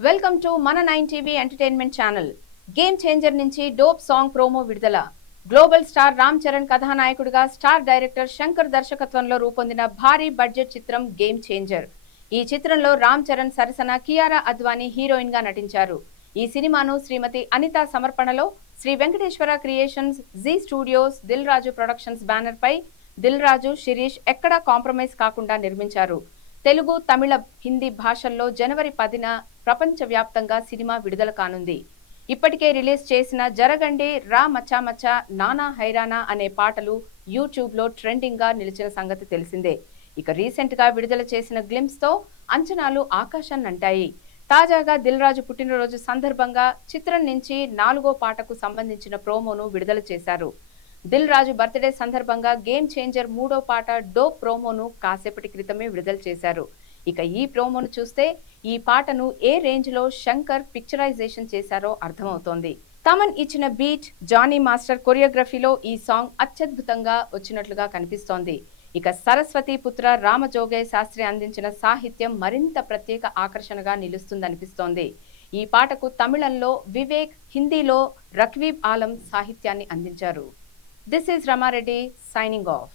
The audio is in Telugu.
వెల్కమ్ టు మన 9 TV entertainment channel. Game changer నుంచి డోప్ సాంగ్ ప్రోమో విడుదల. గ్లోబల్ స్టార్ రామ్ చరణ్ కథానాయకుడిగా స్టార్ డైరెక్టర్ శంకర్ దర్శకత్వంలో రూపొందిన భారీ బడ్జెట్ చిత్రం గేమ్ చేంజర్. ఈ చిత్రంలో రామ్ చరణ్ సరసన కియారా అద్వానీ హీరోయిన్ గా నటించారు. ఈ సినిమాను శ్రీమతి అనిత సమర్పణలో Sri Venkateswara creations, Zee studios, Dil Raju productions banner పై దిల్ రాజు, శిరీష్ ఎక్కడా కాంప్రమైజ్ కాకుండా నిర్మించారు. తెలుగు, తమిళ, హిందీ భాషల్లో జనవరి 10న ప్రపంచవ్యాప్తంగా సినిమా విడుదల కానుంది. ఇప్పటికే రిలీజ్ చేసిన జరగండి, రా మచ్చా మచ్చా, నానా హైరానా అనే పాటలు యూట్యూబ్ లో ట్రెండింగ్ గా నిలిచిన సంగతి తెలిసిందే. ఇక రీసెంట్ గా విడుదల చేసిన గ్లిమ్స్ తో అంచనాలు ఆకాశాన్నంటాయి. తాజాగా దిల్ రాజు పుట్టినరోజు సందర్భంగా చిత్రం నుంచి 4వ పాటకు సంబంధించిన ప్రోమోను విడుదల చేశారు. దిల్ రాజు బర్త్డే సందర్భంగా గేమ్ చేంజర్ 3వ పాట డోప్ ప్రోమోను కాసేపటి క్రితమే విడుదల చేశారు. ఇక ఈ ప్రోమోను చూస్తే ఈ పాటను ఏ రేంజ్ లో శంకర్ పిక్చరైజేషన్ చేశారో అర్థమవుతోంది. తమన్ ఇచ్చిన బీట్, జానీ మాస్టర్ కొరియోగ్రఫీలో ఈ సాంగ్ అత్యద్భుతంగా వచ్చినట్లుగా కనిపిస్తోంది. ఇక సరస్వతి పుత్ర రామజోగయ్య శాస్త్రి అందించిన సాహిత్యం మరింత ప్రత్యేక ఆకర్షణగా నిలుస్తుందనిపిస్తోంది. ఈ పాటకు తమిళంలో వివేక్, హిందీలో రక్వీబ్ ఆలం సాహిత్యాన్ని అందించారు. This is Rama Reddy signing off.